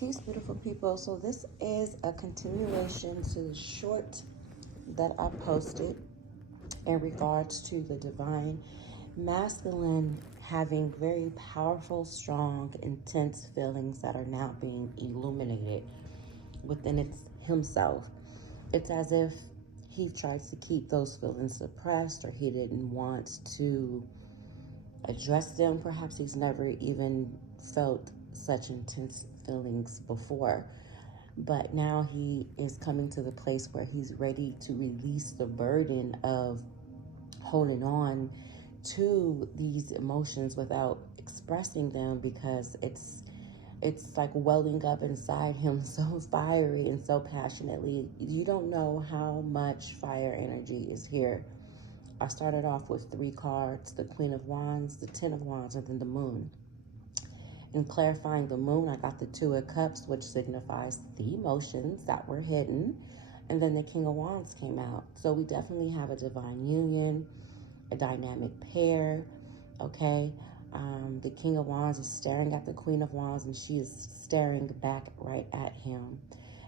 Peace, beautiful people. So this is a continuation to the short that I posted in regards to the divine masculine having very powerful, strong, intense feelings that are now being illuminated within himself. It's as if he tries to keep those feelings suppressed, or he didn't want to address them. Perhaps he's never even felt such intense feelings before, but now he is coming to the place where he's ready to release the burden of holding on to these emotions without expressing them, because it's like welling up inside him so fiery and so passionately. You don't know how much fire energy is here. I started off with 3 cards: the Queen of Wands, the 10 of Wands, and then the Moon. In clarifying the Moon, I got the 2 of Cups, which signifies the emotions that were hidden. And then the King of Wands came out. So we definitely have a divine union, a dynamic pair, okay? The King of Wands is staring at the Queen of Wands, and she is staring back right at him.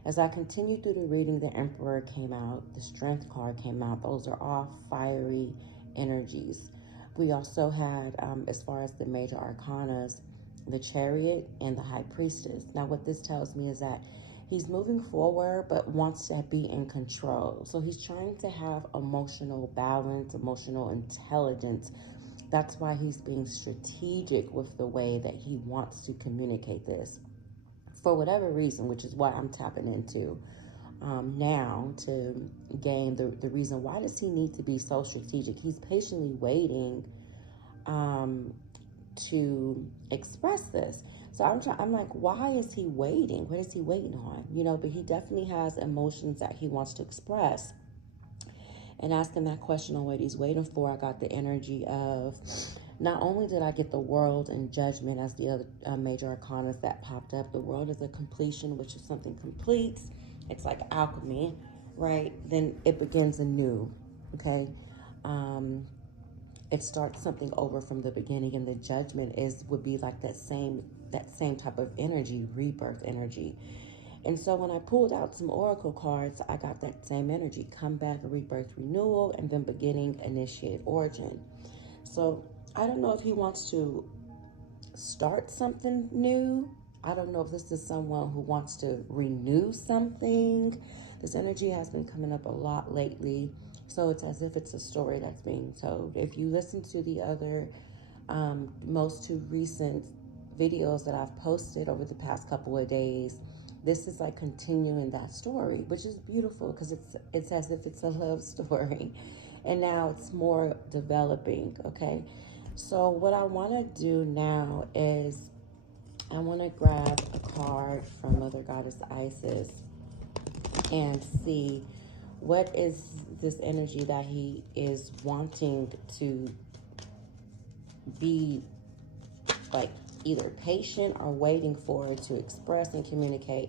As I continued through the reading, the Emperor came out, the Strength card came out. Those are all fiery energies. We also had, as far as the major arcanas, the Chariot and the High Priestess. Now, what this tells me is that he's moving forward, but wants to be in control. So he's trying to have emotional balance, emotional intelligence. That's why he's being strategic with the way that he wants to communicate this. For whatever reason, which is what I'm tapping into now to gain the reason. Why does he need to be so strategic? He's patiently waiting to express this. So I'm like, why is he waiting? What is he waiting on? You know, but he definitely has emotions that he wants to express. And asking that question on what he's waiting for, I got the energy of, not only did I get the World and Judgment as the other major arcanas that popped up. The World is a completion, which is something complete. It's like alchemy, right? Then it begins anew, okay? It starts something over from the beginning, and the Judgment would be like that same type of energy, rebirth energy. And so when I pulled out some oracle cards, I got that same energy: comeback, rebirth, renewal, and then beginning, initiate, origin. So I don't know if he wants to start something new. I don't know if this is someone who wants to renew something. This energy has been coming up a lot lately. So it's as if it's a story that's being told. If you listen to the other, most 2 recent videos that I've posted over the past couple of days, this is like continuing that story, which is beautiful, because it's as if it's a love story, and now it's more developing, okay? So what I want to do now is I want to grab a card from Mother Goddess Isis and see what is this energy that he is wanting to be like either patient or waiting for to express and communicate.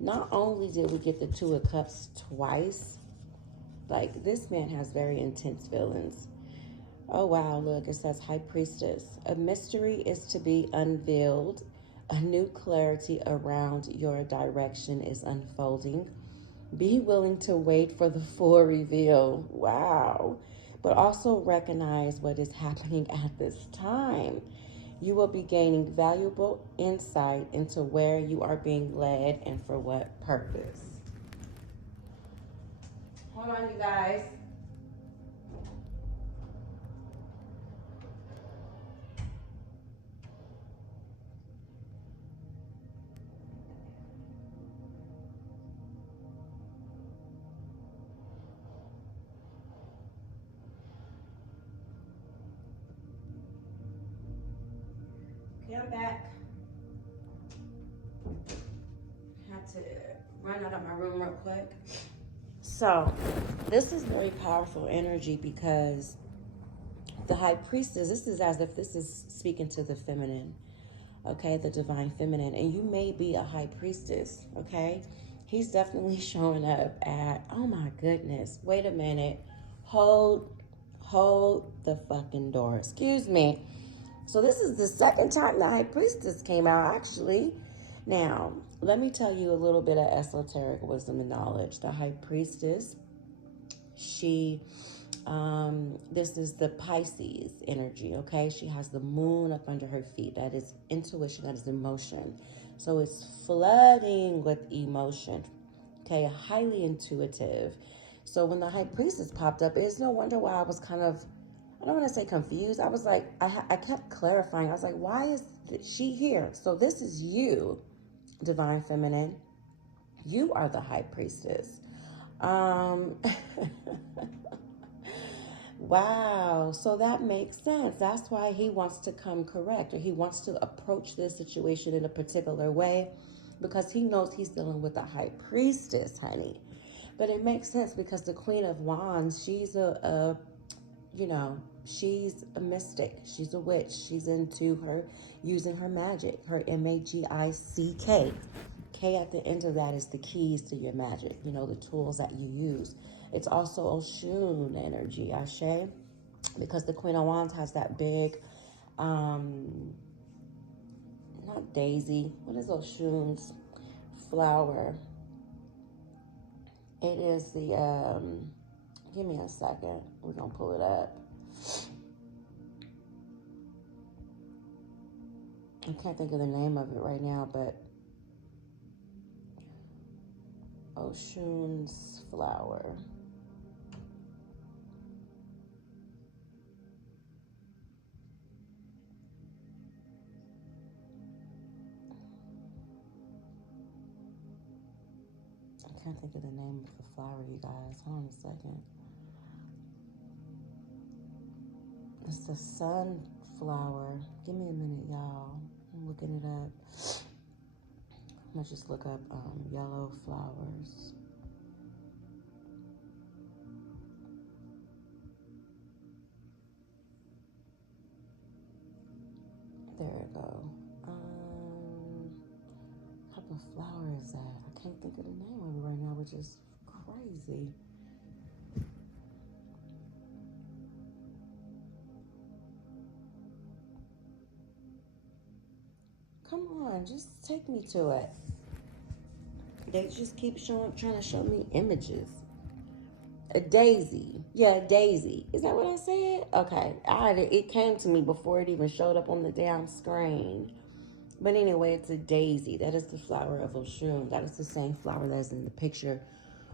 Not only did we get the 2 of Cups twice, like this man has very intense feelings. Oh wow, look, it says High Priestess. A mystery is to be unveiled. A new clarity around your direction is unfolding. Be willing to wait for the full reveal. Wow. But also recognize what is happening at this time. You will be gaining valuable insight into where you are being led and for what purpose. Hold on, you guys. Okay, I'm back. Had to run out of my room real quick. So, this is very powerful energy, because the High Priestess, this is as if this is speaking to the feminine, okay, the divine feminine, and you may be a High Priestess, okay? He's definitely showing up at, oh my goodness, wait a minute, hold the fucking door, excuse me. So this is the second time the High Priestess came out, actually. Now, let me tell you a little bit of esoteric wisdom and knowledge. The High Priestess, she, this is the Pisces energy, okay? She has the moon up under her feet. That is intuition, that is emotion. So it's flooding with emotion, okay? Highly intuitive. So when the High Priestess popped up, it's no wonder why I was kind of, I don't want to say confused. I was like, I kept clarifying. I was like, why is she here? So this is you, Divine Feminine. You are the High Priestess. Wow. So that makes sense. That's why he wants to come correct, or he wants to approach this situation in a particular way, because he knows he's dealing with the High Priestess, honey. But it makes sense because the Queen of Wands, she's she's a mystic. She's a witch. She's into her using her magic, her magic. K at the end of that is the keys to your magic, the tools that you use. It's also Oshun energy, Ashe, because the Queen of Wands has that big, not daisy, what is Oshun's flower? It is the, give me a second, we're going to pull it up. I can't think of the name of it right now, but Oshun's flower. I can't think of the name of the flower, you guys. Hold on a second. It's the sunflower. Give me a minute, y'all. I'm looking it up. I'm gonna just look up yellow flowers. There we go. What type of flower is that? I can't think of the name of it right now, which is crazy. Come on, just take me to it. They just keep trying to show me images. A daisy. Yeah, a daisy. Is that what I said? Okay. It came to me before it even showed up on the damn screen. But anyway, it's a daisy. That is the flower of Oshun. That is the same flower that's in the picture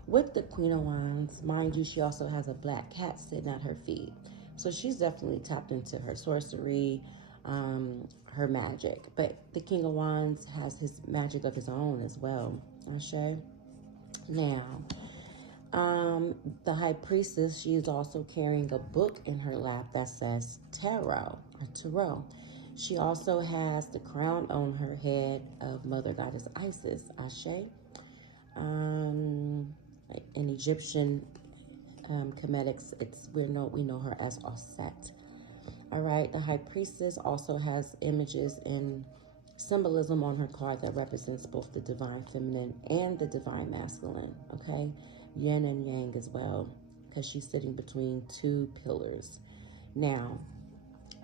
with the Queen of Wands. Mind you, she also has a black cat sitting at her feet. So she's definitely tapped into her sorcery, her magic. But the King of Wands has his magic of his own as well. Ashe. Now, the High Priestess, she is also carrying a book in her lap that says Tarot, or Tarot. She also has the crown on her head of Mother Goddess Isis, Ashe. In Egyptian Cometics, we know her as Osset. All right, the High Priestess also has images and symbolism on her card that represents both the Divine Feminine and the Divine Masculine, okay? Yin and Yang as well, because she's sitting between two pillars. Now,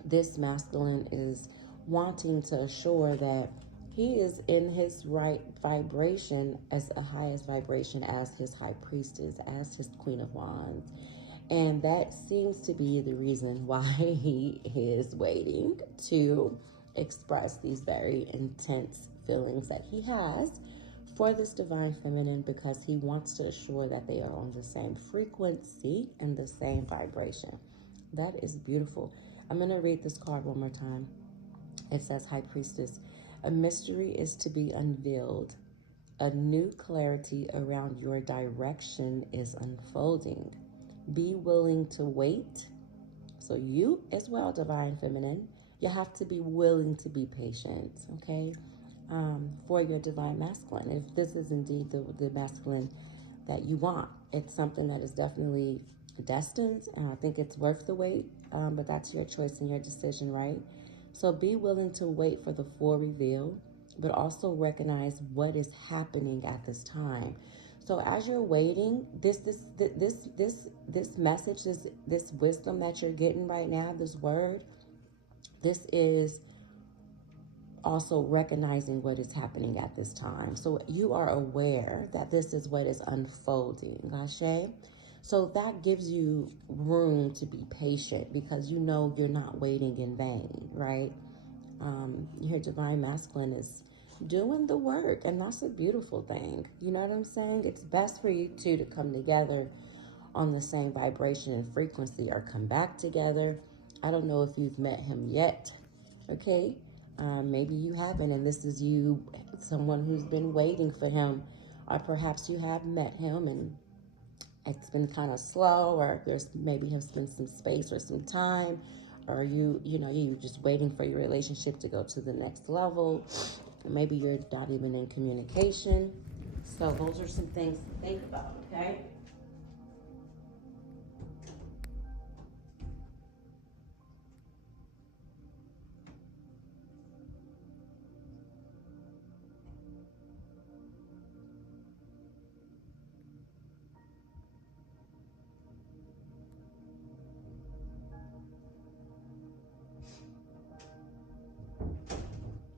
this masculine is wanting to assure that he is in his right vibration, as a highest vibration as his High Priestess, as his Queen of Wands. And that seems to be the reason why he is waiting to express these very intense feelings that he has for this Divine Feminine, because he wants to assure that they are on the same frequency and the same vibration. That is beautiful. I'm going to read this card one more time. It says, High Priestess, a mystery is to be unveiled. A new clarity around your direction is unfolding. Be willing to wait. So you as well, Divine Feminine, you have to be willing to be patient, okay, for your Divine Masculine. If this is indeed the masculine that you want, it's something that is definitely destined, and I think it's worth the wait, but that's your choice and your decision, right? So be willing to wait for the full reveal, but also recognize what is happening at this time. So as you're waiting, this message, this wisdom that you're getting right now, this word, this is also recognizing what is happening at this time. So you are aware that this is what is unfolding, Ashe. So that gives you room to be patient because you know you're not waiting in vain, right? Your divine masculine is doing the work, and that's a beautiful thing. You know what I'm saying? It's best for you two to come together on the same vibration and frequency or come back together. I don't know if you've met him yet, okay? Maybe you haven't, and this is you, someone who's been waiting for him, or perhaps you have met him and it's been kind of slow, or there's maybe has been some space or some time, or you just waiting for your relationship to go to the next level. Maybe you're not even in communication. So those are some things to think about, okay?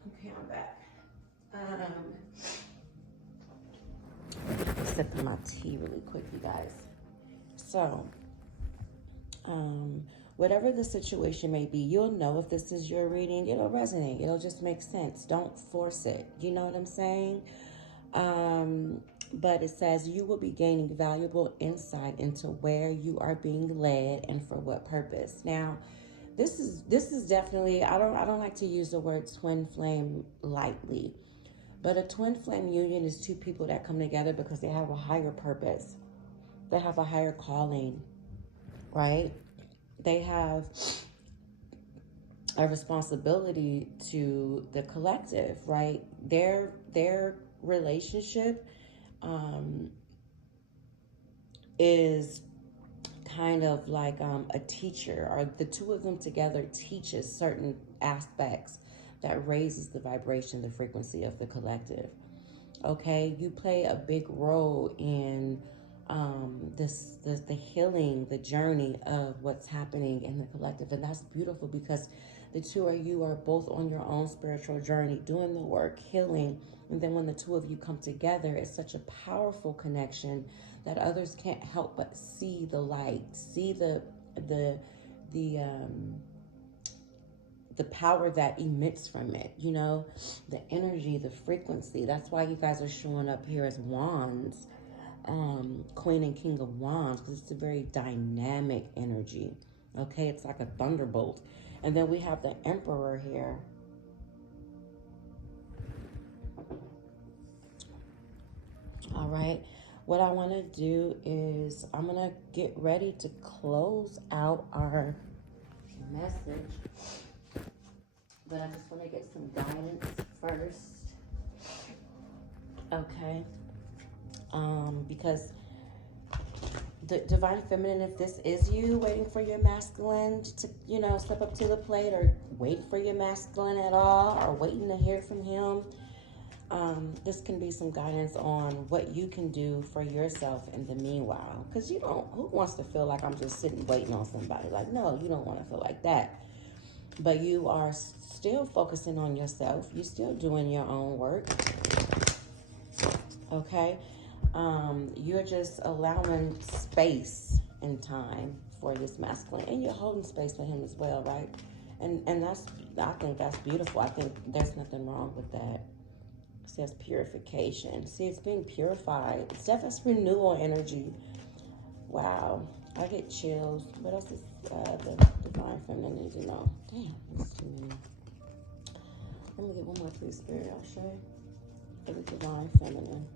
Okay, I'm back. Sipping my tea really quick, you guys. So, whatever the situation may be, you'll know if this is your reading. It'll resonate. It'll just make sense. Don't force it. You know what I'm saying? But it says you will be gaining valuable insight into where you are being led and for what purpose. Now, this is definitely, I don't like to use the word twin flame lightly, but a twin flame union is two people that come together because they have a higher purpose. They have a higher calling, right? They have a responsibility to the collective, right? Their relationship is kind of like a teacher, or the two of them together teaches certain aspects that raises the vibration, the frequency of the collective. Okay, you play a big role in the healing, the journey of what's happening in the collective, and that's beautiful because the two of you are both on your own spiritual journey, doing the work, healing, and then when the two of you come together, it's such a powerful connection that others can't help but see the light, see the power that emits from it, you know, the energy, the frequency. That's why you guys are showing up here as wands, Queen and King of Wands, because it's a very dynamic energy. Okay, it's like a thunderbolt. And then we have the Emperor here. All right, what I want to do is I'm going to get ready to close out our message. But I just want to get some guidance first. Okay. Because the divine feminine, if this is you waiting for your masculine to, you know, step up to the plate, or waiting for your masculine at all, or waiting to hear from him, this can be some guidance on what you can do for yourself in the meanwhile. Because who wants to feel like I'm just sitting waiting on somebody? Like, no, you don't want to feel like that. But you are still focusing on yourself. You're still doing your own work. Okay? You're just allowing space and time for this masculine. And you're holding space for him as well, right? And I think that's beautiful. I think there's nothing wrong with that. It says purification. See, it's being purified. It's definitely renewal energy. Wow. I get chills. What else is the divine feminine need to know? Damn, that's too many. Let me get one more, please, Spirit. I'll show you. For the divine feminine.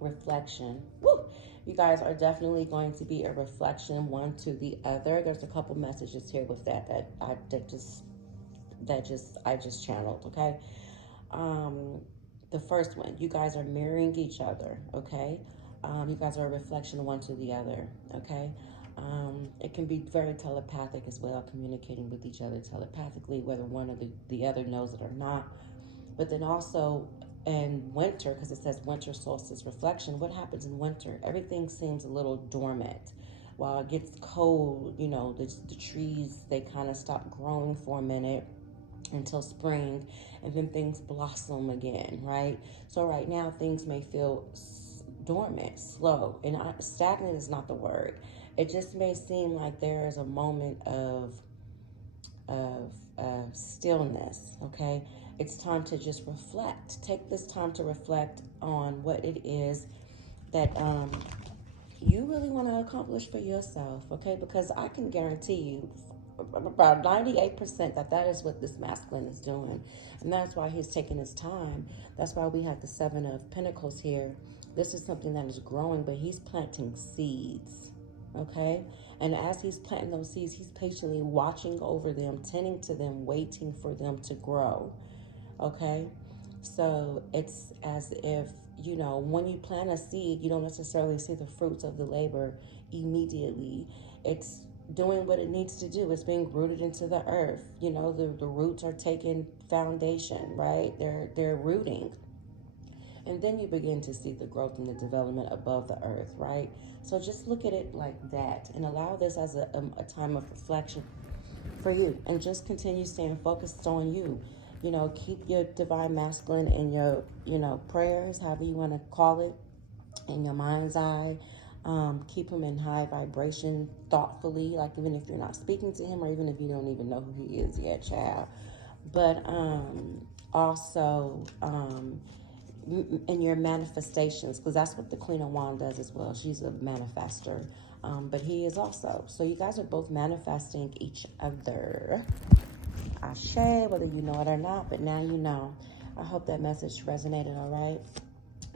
Reflection. Woo! You guys are definitely going to be a reflection one to the other. There's a couple messages here with that I just channeled, okay? The first one, you guys are mirroring each other, okay? You guys are a reflection one to the other, okay? It can be very telepathic as well, communicating with each other telepathically, whether one or the other knows it or not. But then also in winter, because it says winter solstice reflection, what happens in winter? Everything seems a little dormant. While it gets cold, you know, the trees, they kind of stop growing for a minute. until spring, and then things blossom again, right? So right now things may feel dormant, slow, and stagnant is not the word. It just may seem like there is a moment of stillness. Okay, it's time to just reflect. Take this time to reflect on what it is that you really want to accomplish for yourself. Okay, because I can guarantee you about 98% that is what this masculine is doing, and that's why he's taking his time. That's why we have the Seven of Pentacles here. This is something that is growing, but he's planting seeds. Okay, and as he's planting those seeds, he's patiently watching over them, tending to them, waiting for them to grow. Okay, so it's as if, you know, when you plant a seed, you don't necessarily see the fruits of the labor immediately. It's doing what it needs to do. It's being rooted into the earth. You know, the roots are taking foundation, right? They're rooting. And then you begin to see the growth and the development above the earth, right? So just look at it like that and allow this as a time of reflection for you, and just continue staying focused on you. You know, keep your divine masculine in your, you know, prayers, however you want to call it, in your mind's eye. Keep him in high vibration thoughtfully, like even if you're not speaking to him, or even if you don't even know who he is yet, child. But also in your manifestations, because that's what the Queen of Wands does as well. She's a manifester, but he is also. So you guys are both manifesting each other. Ashe, whether you know it or not, but now you know. I hope that message resonated, all right?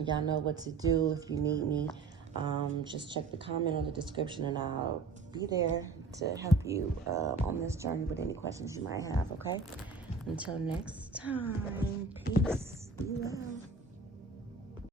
Y'all know what to do if you need me. Just check the comment on the description, and I'll be there to help you on this journey with any questions you might have, okay? Until next time, peace. Be well.